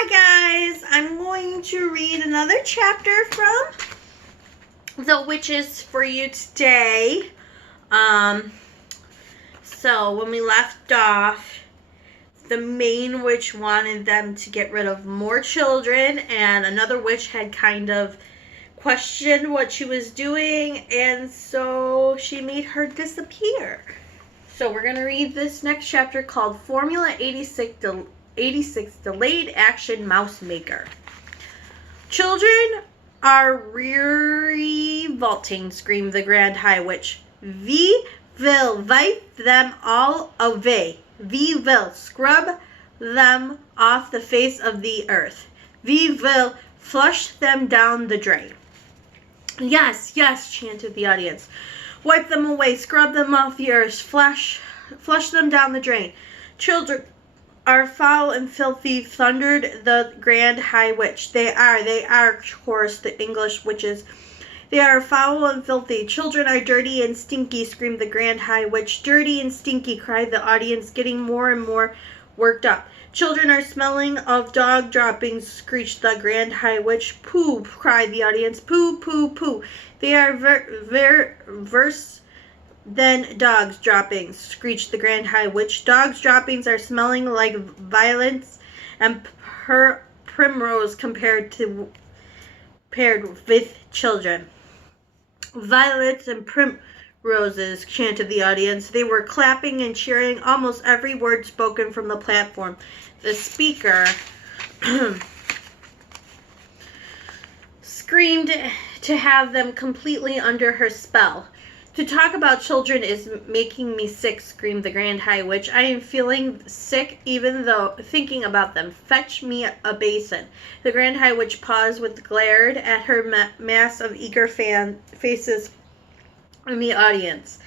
Hi guys, I'm going to read another chapter from The Witches for you today. So when we left off, the main witch wanted them to get rid of more children, and another witch had kind of questioned what she was doing, and so she made her disappear. So we're going to read this next chapter called Formula 86 Delayed Action Mouse Maker. Children are revolting, screamed the Grand High Witch. We will wipe them all away. We will scrub them off the face of the earth. We will flush them down the drain. Yes, yes, chanted the audience. Wipe them away, scrub them off the earth, flush them down the drain. Children are foul and filthy, thundered the Grand High Witch. They are, chorused the English witches. They are foul and filthy. Children are dirty and stinky, screamed the Grand High Witch. Dirty and stinky, cried the audience, getting more and more worked up. Children are smelling of dog droppings, screeched the Grand High Witch. Pooh, cried the audience. Pooh, pooh, pooh. They are worse than dogs' droppings, screeched the Grand High Witch. Dogs' droppings are smelling like violets and primrose paired with children. Violets and primroses, chanted the audience. They were clapping and cheering almost every word spoken from the platform. The speaker screamed to have them completely under her spell. To talk about children is making me sick, screamed the Grand High Witch. I am feeling sick even though thinking about them. Fetch me a basin. The Grand High Witch paused with glared at her mass of eager faces in the audience.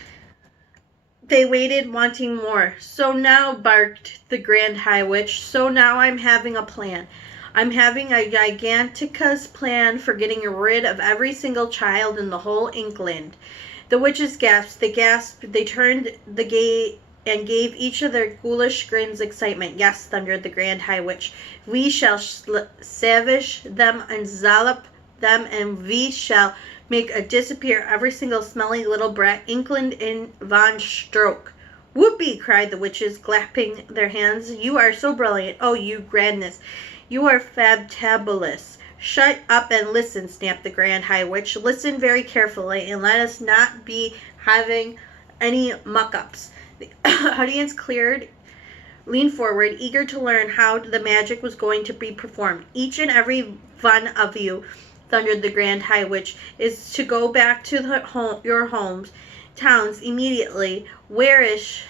They waited, wanting more. So now, barked the Grand High Witch, so now I'm having a plan. I'm having a giganticus plan for getting rid of every single child in the whole England. The witches gasped. They turned the gate and gave each of their ghoulish grins excitement. Yes, thundered the Grand High Witch. We shall savage them and zallop them, and we shall make a disappear every single smelly little brat England in Von Stroke. Whoopee, cried the witches, clapping their hands. You are so brilliant. Oh, you grandness. You are fabtabulous. Shut up and listen, snapped the Grand High Witch. Listen very carefully and let us not be having any muck-ups. The audience leaned forward, eager to learn how the magic was going to be performed. Each and every one of you, thundered the Grand High Witch, is to go back to your homes, towns immediately. Where is...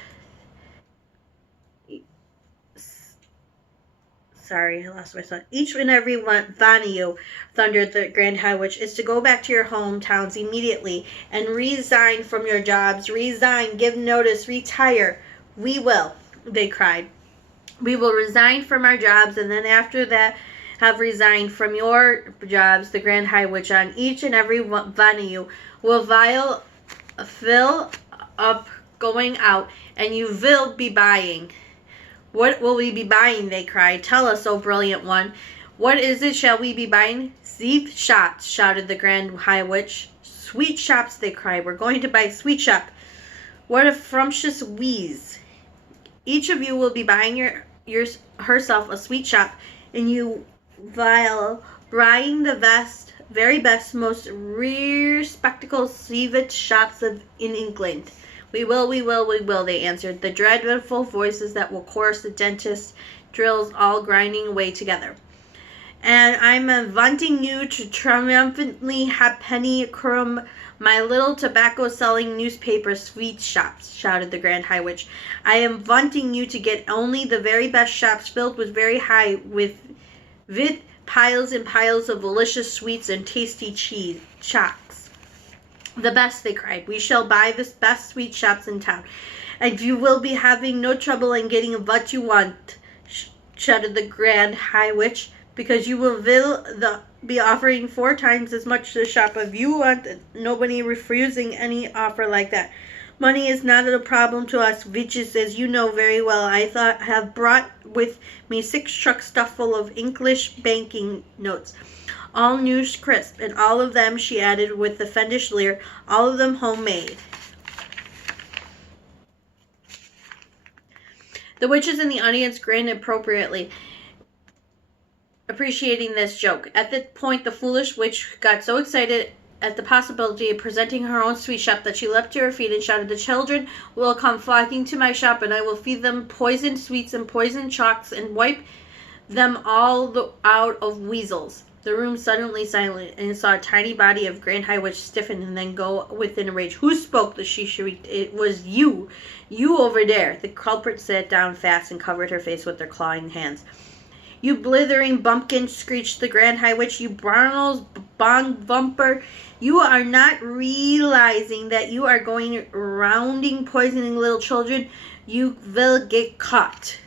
Sorry, I lost my thought. Each and every one of you, thundered the Grand High Witch, is to go back to your hometowns immediately and resign from your jobs. Resign, give notice, retire. We will, they cried. We will resign from our jobs, and then after that have resigned from your jobs, the Grand High Witch, on each and every one of you will fill up going out, and you will be buying. What will we be buying? They cried. Tell us, O brilliant one. What is it shall we be buying? Sweet shops, shouted the Grand High Witch. Sweet shops, they cried. We're going to buy sweet shop. What a frumptuous wheeze. Each of you will be buying herself a sweet shop, and you will buying the very best, most respectable sweet shops in England. We will, they answered, the dreadful voices that will chorus the dentist drills all grinding away together. And I'm wanting you to triumphantly halfpenny crumb my little tobacco-selling newspaper sweet shops, shouted the Grand High Witch. I am wanting you to get only the very best shops filled with very high with piles and piles of delicious sweets and tasty chocs. The best, they cried. We shall buy the best sweet shops in town, and you will be having no trouble in getting what you want, shouted the Grand High Witch, because you will be offering 4 times as much to shop if you want. Nobody refusing any offer like that. Money is not a problem to us witches, as you know very well. I have brought with me 6 trucks stuffed full of English banking notes, all new crisp, and all of them," she added with a fiendish leer, "all of them homemade." The witches in the audience grinned appropriately, appreciating this joke. At that point, the foolish witch got so excited at the possibility of presenting her own sweet shop that she leapt to her feet and shouted, "The children will come flocking to my shop, and I will feed them poisoned sweets and poisoned chalks and wipe them all out of weasels." The room suddenly silent, and saw a tiny body of Grand High Witch stiffen and then go within a rage. "Who spoke?" she shrieked. "It was you. You over there." The culprit sat down fast and covered her face with their clawing hands. "You blithering bumpkin," screeched the Grand High Witch. "You Barnell's bong bumper. You are not realizing that you are going rounding poisoning little children. You will get caught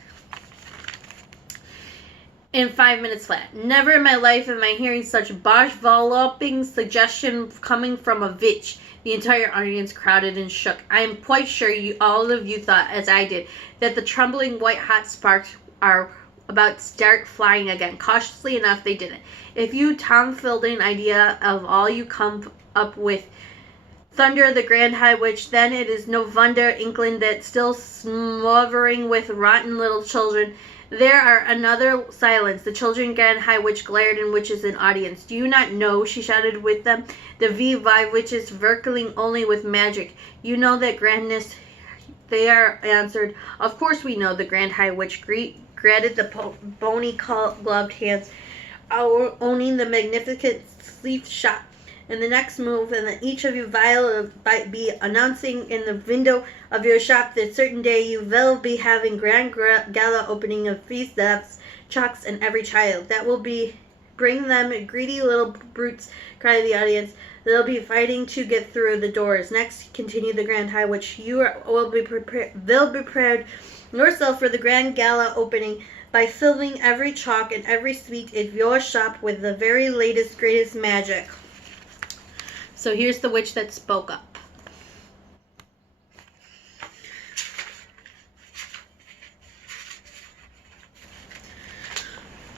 in 5 minutes flat. Never in my life am I hearing such bosh-valloping suggestion coming from a witch." The entire audience crowded and shook. I am quite sure all of you thought, as I did, that the trembling white-hot sparks are about to start flying again. Cautiously enough, they didn't. If you Tom Fielding idea of all you come up with thunder the Grand High Witch, then it is no wonder England that still smothering with rotten little children. There are another silence. The children Grand High Witch glared in witches and audience. "Do you not know," she shouted with them, "the V5 witches working only with magic? You know that grandness." They are answered, "Of course we know." The Grand High Witch granted the bony gloved hands, owning the magnificent sleeve shop. In the next move, and that each of you will be announcing in the window of your shop that certain day you will be having grand gala opening of feast of chalks and every child. That will be bring them greedy little brutes," cried the audience. "They'll be fighting to get through the doors." Next, continued the Grand High Witch, will be prepared yourself for the grand gala opening by filling every chalk and every sweet in your shop with the very latest, greatest magic. So here's the witch that spoke up.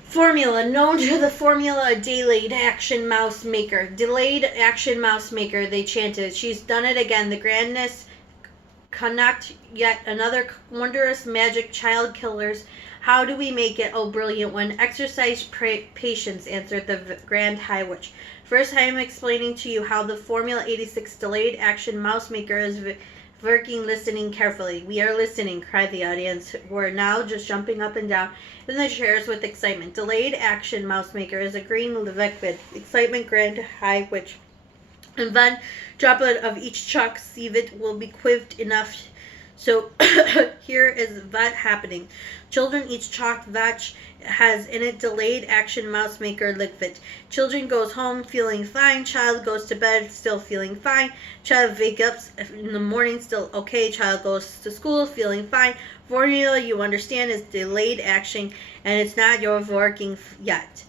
Formula, known to the formula delayed action mouse maker. Delayed action mouse maker, they chanted. She's done it again. The grandness connect yet another wondrous magic child killers. How do we make it? Oh, brilliant one. Exercise patience, answered the Grand High Witch. First, I am explaining to you how the Formula 86 delayed action mouse maker is working. Listening carefully. We are listening, cried the audience, who are now just jumping up and down in the chairs with excitement. Delayed action mouse maker is a green liquid. Excitement, Grand High Witch. And 1 droplet of each chalk sieve will be quibbed enough. So here is that happening. Children, each chalk vatch has in it delayed action mouse maker liquid. Children goes home feeling fine. Child goes to bed still feeling fine. Child wake up in the morning still okay. Child goes to school feeling fine. Formula, you understand, is delayed action, and it's not your working yet.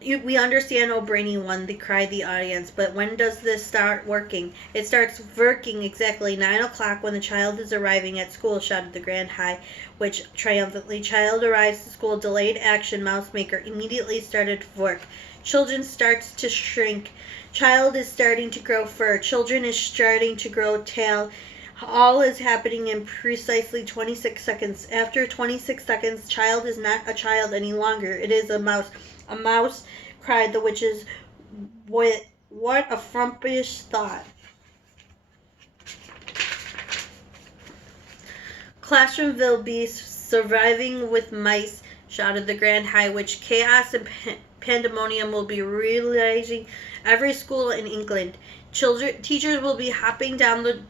We understand, oh brainy one, cried the audience, but when does this start working? It starts working exactly 9 o'clock when the child is arriving at school, shouted the Grand High Witch triumphantly. Child arrives to school, delayed action mouse maker immediately started work. Children starts to shrink. Child is starting to grow fur. Children is starting to grow tail. All is happening in precisely 26 seconds. After 26 seconds, child is not a child any longer. It is a mouse. A mouse, cried the witches. What a frumpish thought. Classroom will be surviving with mice, shouted the Grand High Witch. Chaos and pandemonium will be realizing every school in England. Teachers will be hopping down.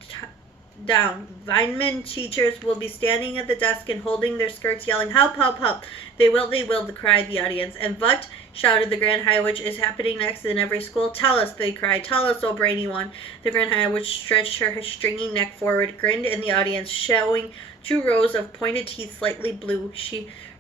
Vineman teachers will be standing at the desk and holding their skirts, yelling, "Help, help, help." They will, cried the audience. And what, shouted the Grand High Witch, is happening next in every school? Tell us, they cried. Tell us, oh brainy one. The Grand High Witch stretched her stringy neck forward, grinned in the audience, showing 2 rows of pointed teeth slightly blue.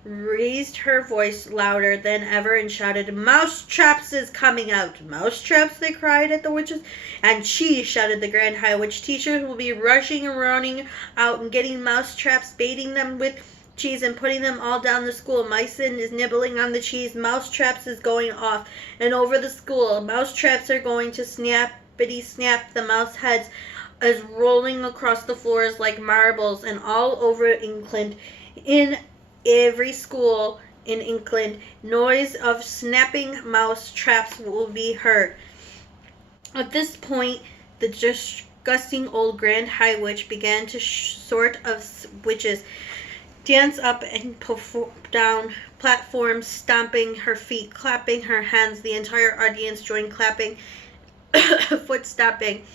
raised her voice louder than ever and shouted, "Mousetraps is coming out!" "Mousetraps?" they cried at the witches. "And cheese!" shouted the Grand High Witch. "Teachers will be rushing and running out and getting mousetraps, baiting them with cheese and putting them all down the school. Myson is nibbling on the cheese. Mousetraps is going off and over the school. Mousetraps are going to snappity-snap the mouse heads is rolling across the floors like marbles and all over England. In every school in England, noise of snapping mouse traps will be heard." At this point, the disgusting old Grand High Witch began to sort of witches dance up and down platforms, stomping her feet, clapping her hands. The entire audience joined clapping, foot stomping.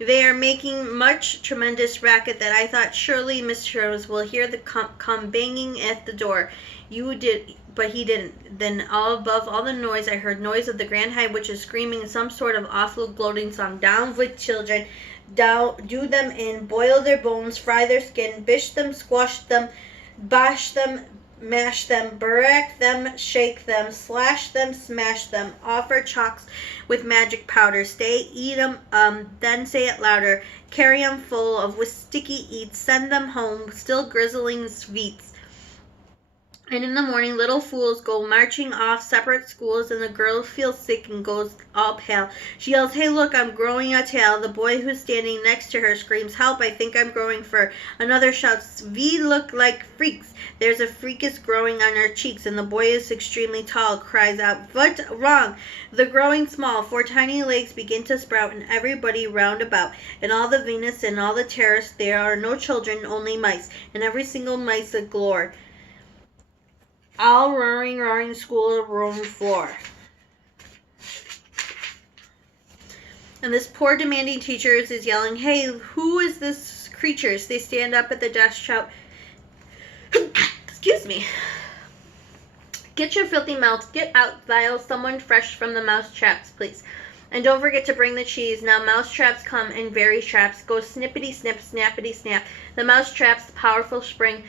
"They are making much tremendous racket that I thought surely Mr. Rose will hear the come banging at the door. You did, but he didn't. Then all above all the noise, I heard noise of the Grand High Witches screaming some sort of awful gloating song. Down with children, down, do them in, boil their bones, fry their skin, bish them, squash them, bash them, mash them, barrack them, shake them, slash them, smash them, offer chalks with magic powder, stay, eat 'em, then say it louder, carry 'em full of with sticky eats, send them home, still grizzling sweets. And in the morning, little fools go marching off separate schools, and the girl feels sick and goes all pale. She yells, 'Hey, look, I'm growing a tail.' The boy who's standing next to her screams, 'Help, I think I'm growing fur.' Another shouts, 'We look like freaks. There's a freakus growing on our cheeks.' And the boy is extremely tall, cries out, 'What wrong?' The growing small, 4 tiny legs begin to sprout, and everybody round about. And all the Venus and all the terrace, there are no children, only mice, and every single mice a glory. All roaring school room floor." And this poor demanding teacher is yelling, "Hey, who is this creatures?" They stand up at the desk, shout, excuse me, "Get your filthy mouths, get out, vile, someone fresh from the mouse traps, please. And don't forget to bring the cheese. Now mouse traps come in very traps. Go snippity snip, snappity snap. The mouse traps, the powerful spring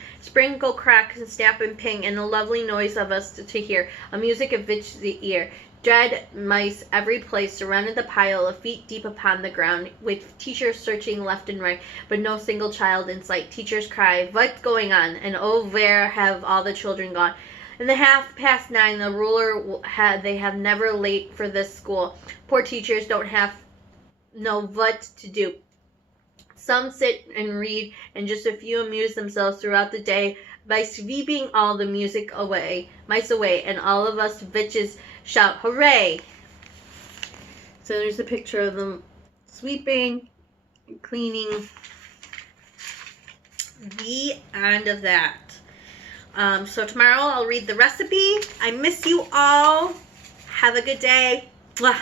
go crack and snap and ping, and a lovely noise of us to hear, a music of which the ear. Dread mice every place surrounded the pile, a feet deep upon the ground, with teachers searching left and right, but no single child in sight. Teachers cry, 'What's going on?' And oh, where have all the children gone? In the 9:30, the ruler they have never late for this school. Poor teachers don't know what to do. Some sit and read, and just a few amuse themselves throughout the day by sweeping all the mice away, and all of us bitches shout, 'Hooray!'" So there's a picture of them sweeping, cleaning. The end of that. So tomorrow I'll read the recipe. I miss you all. Have a good day. Mwah.